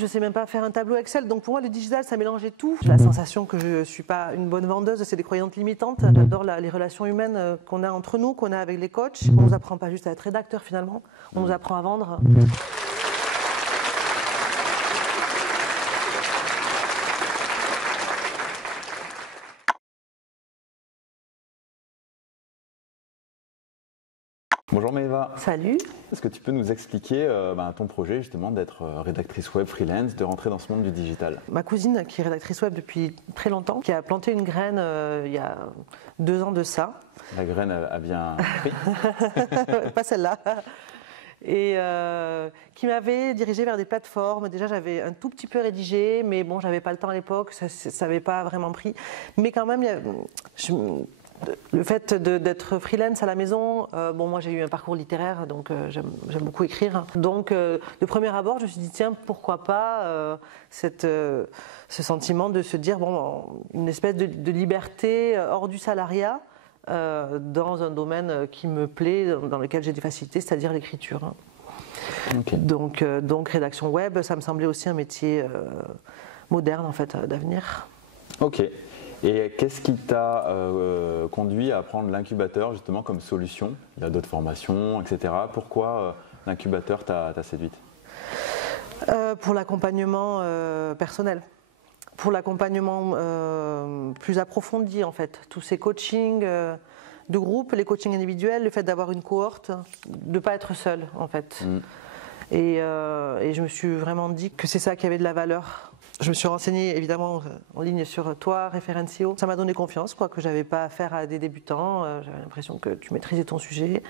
Je ne sais même pas faire un tableau Excel. Donc pour moi, le digital, ça mélangeait tout. J'ai la sensation que je ne suis pas une bonne vendeuse, c'est des croyances limitantes. J'adore les relations humaines qu'on a entre nous, qu'on a avec les coachs. On ne nous apprend pas juste à être rédacteur finalement, on nous apprend à vendre. Bonjour Maëva. Salut. Est-ce que tu peux nous expliquer ton projet justement d'être rédactrice web freelance, de rentrer dans ce monde du digital? Ma cousine, qui est rédactrice web depuis très longtemps, qui a planté une graine il y a 2 ans de ça. La graine a bien pris. Pas celle-là. Et qui m'avait dirigée vers des plateformes. Déjà, j'avais un tout petit peu rédigé, mais bon, j'avais pas le temps à l'époque, ça n'avait pas vraiment pris. Mais quand même, le fait d'être freelance à la maison, moi j'ai eu un parcours littéraire, donc j'aime beaucoup écrire. Donc de premier abord, je me suis dit tiens, pourquoi pas ce sentiment de se dire une espèce de liberté hors du salariat dans un domaine qui me plaît, dans lequel j'ai des facilités, c'est-à-dire l'écriture. Okay. Donc rédaction web, ça me semblait aussi un métier moderne en fait, d'avenir. Ok. Et qu'est-ce qui t'a conduit à prendre l'incubateur justement comme solution? Il y a d'autres formations, etc. Pourquoi l'incubateur t'a séduite? Pour l'accompagnement personnel, pour l'accompagnement plus approfondi en fait. Tous ces coachings de groupe, les coachings individuels, le fait d'avoir une cohorte, de ne pas être seul en fait. Et je me suis vraiment dit que c'est ça qui avait de la valeur. Je me suis renseignée évidemment en ligne sur toi, Referencio. Ça m'a donné confiance, que j'avais pas affaire à des débutants. J'avais l'impression que tu maîtrisais ton sujet.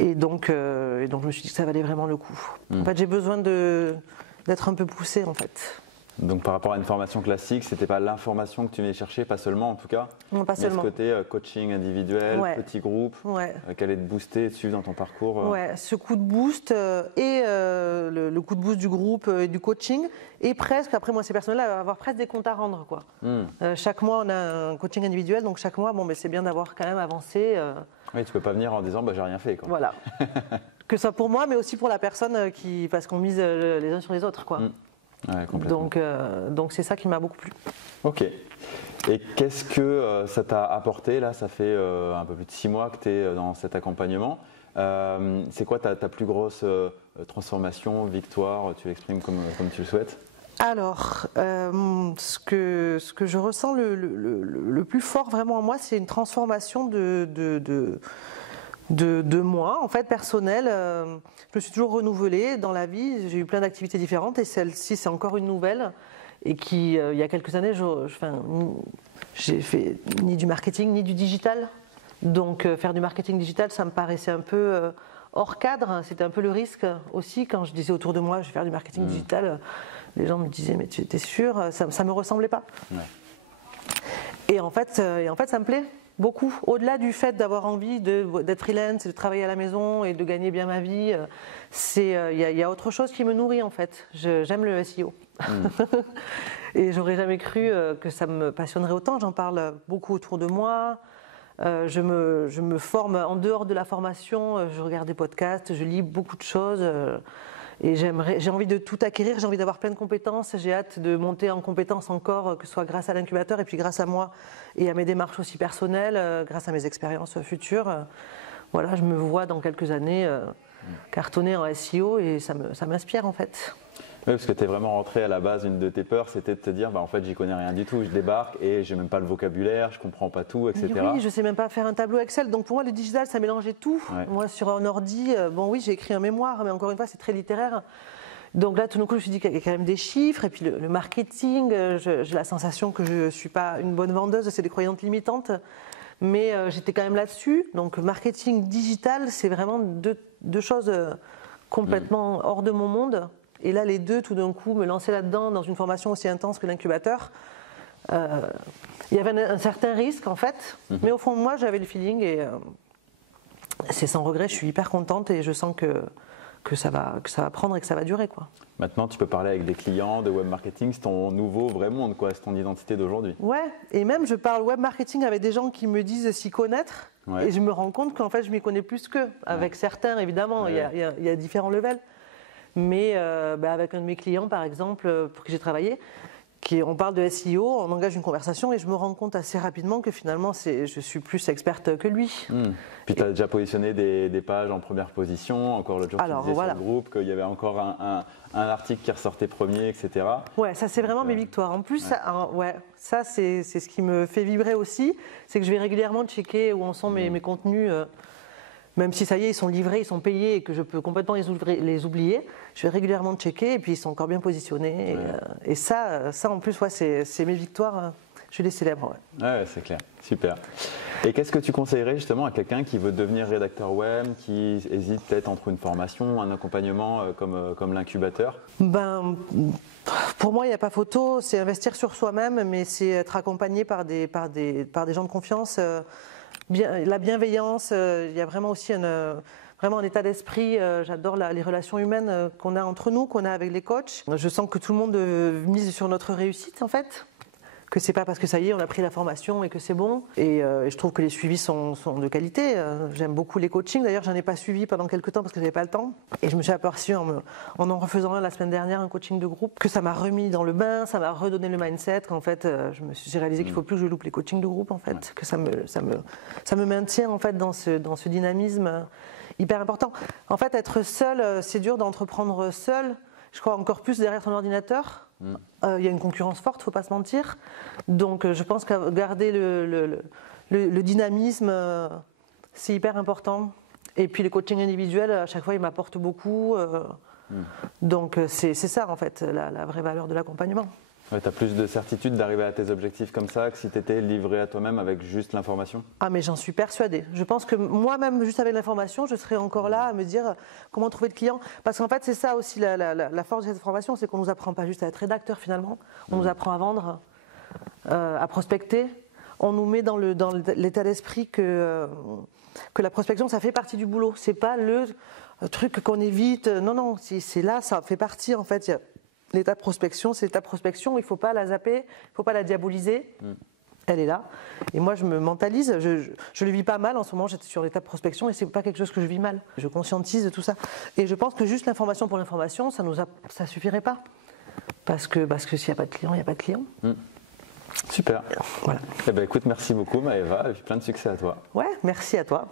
Et donc je me suis dit que ça valait vraiment le coup. En fait, j'ai besoin d'être un peu poussée en fait. Donc par rapport à une formation classique, c'était pas l'information que tu venais chercher, pas seulement en tout cas, non, pas seulement. Mais ce côté coaching individuel, petit groupe, qui allait te booster dessus dans ton parcours. Ouais, ce coup de boost et le coup de boost du groupe et du coaching, et presque, après moi c'est personnel, avoir presque des comptes à rendre quoi. Chaque mois on a un coaching individuel, donc chaque mois c'est bien d'avoir quand même avancé. Oui, tu peux pas venir en disant j'ai rien fait quoi. Voilà. Que ça pour moi, mais aussi pour la personne parce qu'on mise les uns sur les autres quoi. Ouais, donc c'est ça qui m'a beaucoup plu. Ok. Et qu'est-ce que ça t'a apporté là? Ça fait un peu plus de 6 mois que tu es dans cet accompagnement. C'est quoi ta plus grosse transformation, victoire? Tu l'exprimes comme tu le souhaites? Alors, ce que je ressens le plus fort vraiment en moi, c'est une transformation de moi, en fait, personnelle. Je me suis toujours renouvelée dans la vie, j'ai eu plein d'activités différentes et celle-ci, c'est encore une nouvelle. Et qui, il y a quelques années, j'ai fait ni du marketing ni du digital. Donc, faire du marketing digital, ça me paraissait un peu hors cadre. C'était un peu le risque aussi. Quand je disais autour de moi, je vais faire du marketing digital, les gens me disaient, mais tu étais sûr? Ça ne me ressemblait pas. Ouais. Et en fait, ça me plaît. Beaucoup. Au-delà du fait d'avoir envie d'être freelance, de travailler à la maison et de gagner bien ma vie, il y a autre chose qui me nourrit en fait. J'aime le SEO. Et j'aurais jamais cru que ça me passionnerait autant. J'en parle beaucoup autour de moi. Je me forme en dehors de la formation. Je regarde des podcasts, je lis beaucoup de choses. Et j'ai envie de tout acquérir, j'ai envie d'avoir plein de compétences, j'ai hâte de monter en compétences encore, que ce soit grâce à l'incubateur et puis grâce à moi et à mes démarches aussi personnelles, grâce à mes expériences futures. Voilà, je me vois dans quelques années cartonner en SEO et ça m'inspire en fait. Oui, parce que tu es vraiment rentré à la base, une de tes peurs, c'était de te dire, en fait, j'y connais rien du tout, je débarque et j'ai même pas le vocabulaire, je comprends pas tout, etc. Oui, je sais même pas faire un tableau Excel. Donc pour moi, le digital, ça mélangeait tout. Ouais. Moi, sur un ordi, oui, j'ai écrit un mémoire, mais encore une fois, c'est très littéraire. Donc là, tout d'un coup, je me suis dit qu'il y a quand même des chiffres. Et puis le marketing, j'ai la sensation que je suis pas une bonne vendeuse, c'est des croyances limitantes. Mais j'étais quand même là-dessus. Donc marketing digital, c'est vraiment deux choses complètement hors de mon monde. Et là, les deux, tout d'un coup, me lancer là-dedans dans une formation aussi intense que l'incubateur, il y avait un certain risque, en fait. Mais au fond de moi, j'avais le feeling et c'est sans regret. Je suis hyper contente et je sens que ça va prendre et que ça va durer, quoi. Maintenant, tu peux parler avec des clients de web marketing, c'est ton nouveau vrai monde, quoi, c'est ton identité d'aujourd'hui. Ouais, et même je parle web marketing avec des gens qui me disent s'y connaître, et je me rends compte qu'en fait, je m'y connais plus qu'eux. Avec certains, évidemment, il y a différents levels. mais avec un de mes clients, par exemple, pour qui j'ai travaillé, on parle de SEO, on engage une conversation et je me rends compte assez rapidement que finalement je suis plus experte que lui. Puis tu as déjà positionné des pages en première position, encore l'autre jour tu disais sur le groupe qu'il y avait encore un article qui ressortait premier, etc. Ouais, ça c'est vraiment mes victoires. En plus, ça c'est ce qui me fait vibrer aussi, c'est que je vais régulièrement checker où en sont mes contenus. Même si ça y est, ils sont livrés, ils sont payés et que je peux complètement les oublier, je vais régulièrement checker et puis ils sont encore bien positionnés. Et ça en plus, c'est mes victoires, je les célèbre. Ouais, c'est clair, super. Et qu'est-ce que tu conseillerais justement à quelqu'un qui veut devenir rédacteur web, qui hésite peut-être entre une formation, un accompagnement comme l'incubateur? Pour moi, il n'y a pas photo, c'est investir sur soi-même, mais c'est être accompagné par des gens de confiance. La bienveillance, il y a vraiment aussi vraiment un état d'esprit. J'adore les relations humaines qu'on a entre nous, qu'on a avec les coachs. Je sens que tout le monde mise sur notre réussite en fait. Que c'est pas parce que ça y est, on a pris la formation et que c'est bon. Et je trouve que les suivis sont de qualité. J'aime beaucoup les coachings. D'ailleurs, j'en ai pas suivi pendant quelques temps parce que j'avais pas le temps. Et je me suis aperçue en refaisant un la semaine dernière, un coaching de groupe, que ça m'a remis dans le bain, ça m'a redonné le mindset. Qu'en fait, j'ai réalisé qu'il faut plus que je loupe les coachings de groupe en fait, que ça me maintient en fait dans ce dynamisme hyper important. En fait, être seul, c'est dur d'entreprendre seul. Je crois encore plus derrière son ordinateur. Il y a une concurrence forte, faut pas se mentir. Donc je pense que garder le dynamisme, c'est hyper important. Et puis les coachings individuels, à chaque fois, ils m'apportent beaucoup. Donc c'est ça en fait, la vraie valeur de l'accompagnement. Ouais, tu as plus de certitude d'arriver à tes objectifs comme ça que si tu étais livré à toi-même avec juste l'information? Ah mais j'en suis persuadée. Je pense que moi-même, juste avec l'information, je serais encore là à me dire comment trouver de clients. Parce qu'en fait, c'est ça aussi la force de cette formation, c'est qu'on ne nous apprend pas juste à être rédacteur finalement. On nous apprend à vendre, à prospecter. On nous met dans l'état d'esprit que la prospection, ça fait partie du boulot. C'est pas le truc qu'on évite. Non, c'est là, ça fait partie en fait. L'état de prospection, c'est l'état de prospection, il ne faut pas la zapper, il ne faut pas la diaboliser, elle est là. Et moi, je me mentalise, je le vis pas mal en ce moment, j'étais sur l'état de prospection et ce n'est pas quelque chose que je vis mal. Je conscientise tout ça. Et je pense que juste l'information pour l'information, ça ne suffirait pas. Parce que s'il n'y a pas de client, il n'y a pas de client. Super. Voilà. Eh ben, écoute, merci beaucoup Maëva et puis plein de succès à toi. Ouais, merci à toi.